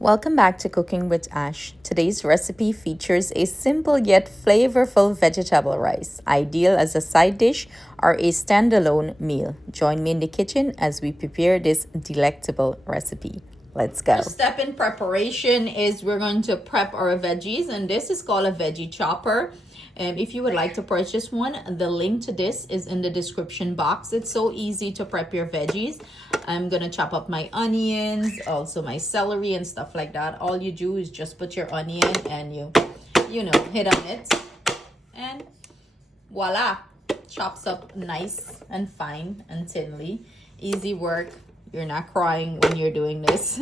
Welcome back to Cooking with Ash. Today's recipe features a simple yet flavorful vegetable rice, ideal as a side dish or a standalone meal. Join me in the kitchen as we prepare this delectable recipe. Let's go. First step in preparation is we're going to prep our veggies, and this is called a veggie chopper. If you would like to purchase one, the link to this is in the description box. It's so easy to prep your veggies. I'm gonna chop up my onions, also my celery and stuff like that. All you do is just put your onion and you hit on it, and voila, chops up nice and fine and thinly. Easy work. You're not crying when you're doing this.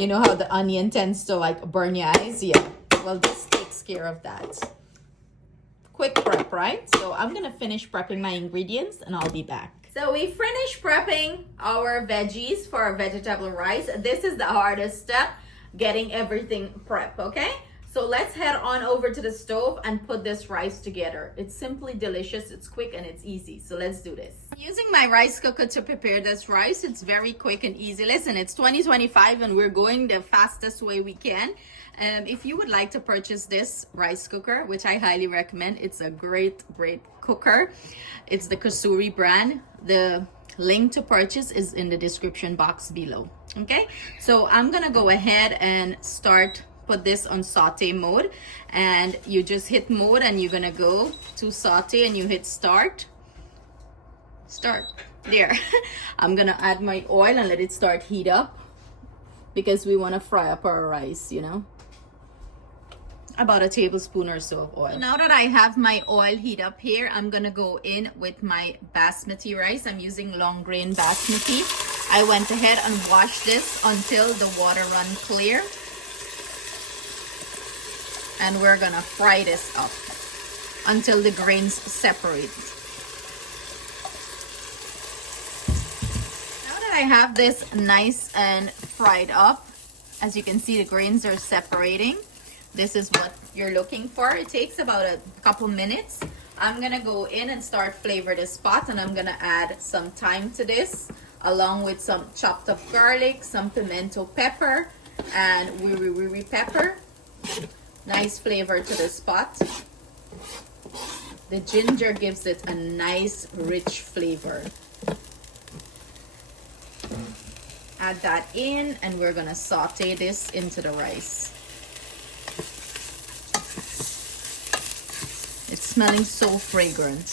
You know how the onion tends to like burn your eyes? Yeah, well, this takes care of that. Quick prep, right? So I'm gonna finish prepping my ingredients and I'll be back. So we finished prepping our veggies for our vegetable rice. This is the hardest step, getting everything prepped, okay? So let's head on over to the stove and put this rice together. It's simply delicious, it's quick, and it's easy. So let's do this. I'm using my rice cooker to prepare this rice. It's very quick and easy. Listen, it's 2025 and we're going the fastest way we can. If you would like to purchase this rice cooker, which I highly recommend, it's a great cooker. It's the Kasuri brand. The link to purchase is in the description box below. Okay, so I'm gonna go ahead and put this on saute mode, and you just hit mode and you're gonna go to saute and you hit start there. I'm gonna add my oil and let it start heat up because we want to fry up our rice, about a tablespoon or so of oil. Now that I have my oil heat up here, I'm gonna go in with my basmati rice. I'm using long grain basmati. I went ahead and washed this until the water run clear, and we're gonna fry this up until the grains separate. Now that I have this nice and fried up, as you can see, the grains are separating. This is what you're looking for. It takes about a couple minutes. I'm gonna go in and start flavor this pot, and I'm gonna add some thyme to this, along with some chopped up garlic, some pimento pepper, and Wiri Wiri pepper. Nice flavor to this pot. The ginger gives it a nice rich flavor. Add that in, and we're gonna saute this into the rice. It's smelling so fragrant.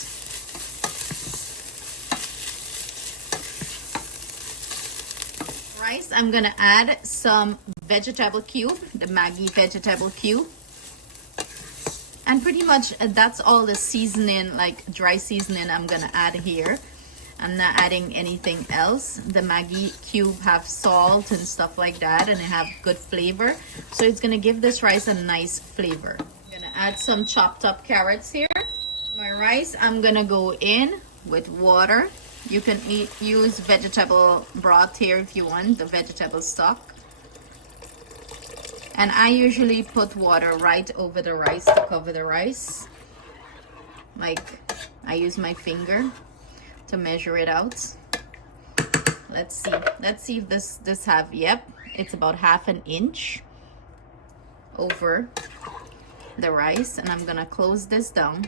Rice, I'm gonna add some vegetable cube, the Maggi vegetable cube. And pretty much that's all the seasoning, like dry seasoning, I'm gonna add here. I'm not adding anything else. The Maggi cube have salt and stuff like that, and it have good flavor. So it's gonna give this rice a nice flavor. I'm gonna add some chopped up carrots here. My rice, I'm gonna go in with water. You can use vegetable broth here if you want, the vegetable stock. And I usually put water right over the rice to cover the rice. Like, I use my finger to measure it out. Let's see if this have, yep, it's about 1/2 inch over the rice. And I'm gonna close this down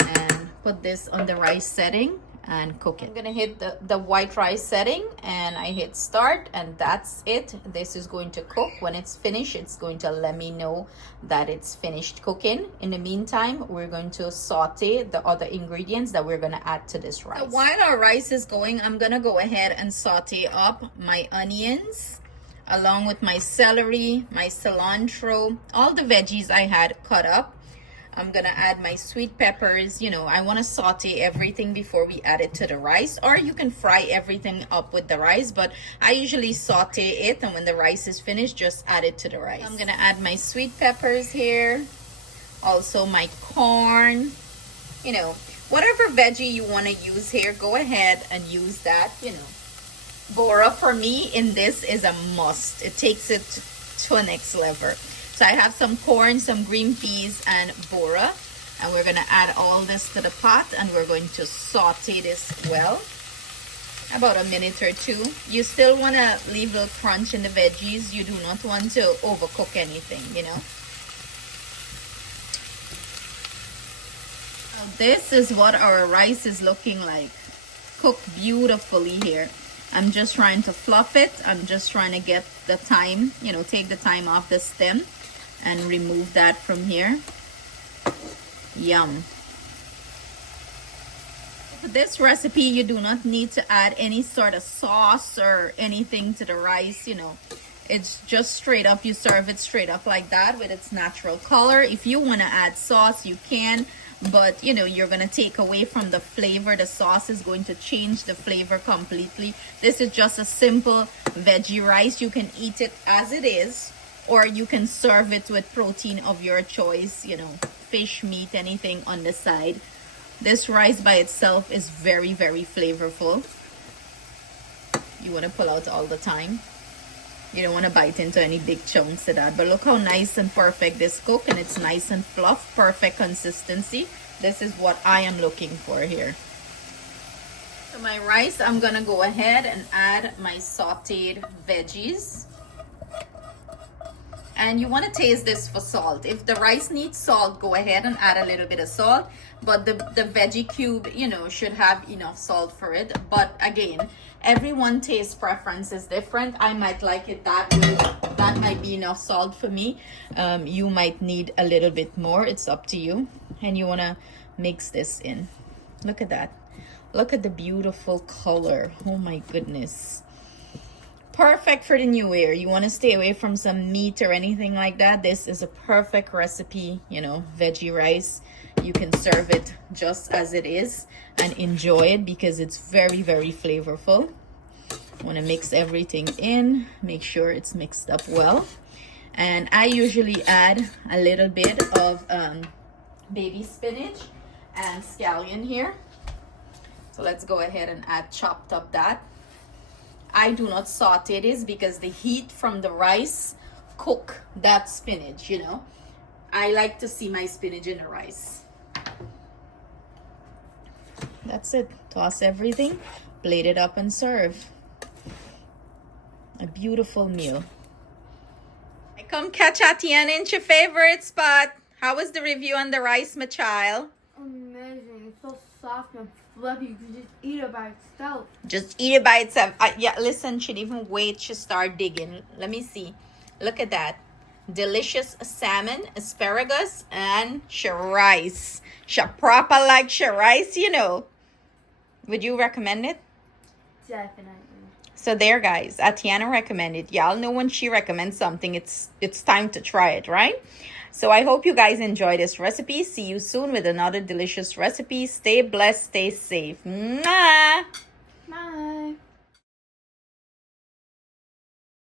and put this on the rice setting and cook it. I'm gonna hit the white rice setting, and I hit start, and that's it. This is going to cook. When it's finished, it's going to let me know that it's finished cooking. In the meantime, we're going to saute the other ingredients that we're gonna add to this rice. So while our rice is going, I'm gonna go ahead and saute up my onions along with my celery, my cilantro, all the veggies I had cut up. I'm gonna add my sweet peppers. I want to saute everything before we add it to the rice, or you can fry everything up with the rice, but I usually saute it, and when the rice is finished, just add it to the rice. I'm gonna add my sweet peppers here, also my corn. Whatever veggie you want to use here, go ahead and use that. Bora for me in this is a must. It takes it to a next level. So I have some corn, some green peas, and Bora. And we're gonna add all this to the pot, and we're going to saute this well. about a minute or two. You still want to leave a little crunch in the veggies. You do not want to overcook anything, you know. Now, this is what our rice is looking like. Cooked beautifully here. I'm just trying to fluff it. I'm just trying to get the thyme, you know, take the thyme off the stem and remove that from here. Yum. For this recipe, you do not need to add any sort of sauce or anything to the rice, you know. It's just straight up, you serve it straight up like that with its natural color. If you want to add sauce, you can, but you know, you're going to take away from the flavor. The sauce is going to change the flavor completely. This is just a simple veggie rice. You can eat it as it is, or you can serve it with protein of your choice, you know, fish, meat, anything on the side. This rice by itself is very, very flavorful. You want to pull out all the time. You don't want to bite into any big chunks of that. But look how nice and perfect this cook, and it's nice and fluff, perfect consistency. This is what I am looking for here. So my rice, I'm going to go ahead and add my sauteed veggies. And you want to taste this for salt. If the rice needs salt, go ahead and add a little bit of salt. But the veggie cube, you know, should have enough salt for it. But again, everyone taste preference is different. I might like it that way. That might be enough salt for me. You might need a little bit more. It's up to you. And you want to mix this in. Look at that. Look at the beautiful color. Oh my goodness. Perfect for the new year. You want to stay away from some meat or anything like that. This is a perfect recipe, you know, veggie rice. You can serve it just as it is and enjoy it because it's very, very flavorful. Want to mix everything in, make sure it's mixed up well. And I usually add a little bit of baby spinach and scallion here. So let's go ahead and add chopped up that. I do not saute this because the heat from the rice cook that spinach, you know. I like to see my spinach in the rice. That's it. Toss everything, plate it up and serve. A beautiful meal. I come catch Atiana in your favorite spot. How was the review on the rice, my child? Amazing. It's so soft and fluffy. You can just eat it by itself. Just eat it by itself. Yeah, listen, she'd even wait to start digging. Let me see. Look at that. Delicious salmon, asparagus, and rice. Proper like rice, you know. Would you recommend it? Definitely. So there, guys. Atiana recommended. Y'all know when she recommends something, it's time to try it, right? So I hope you guys enjoy this recipe. See you soon with another delicious recipe. Stay blessed, stay safe. Mwah!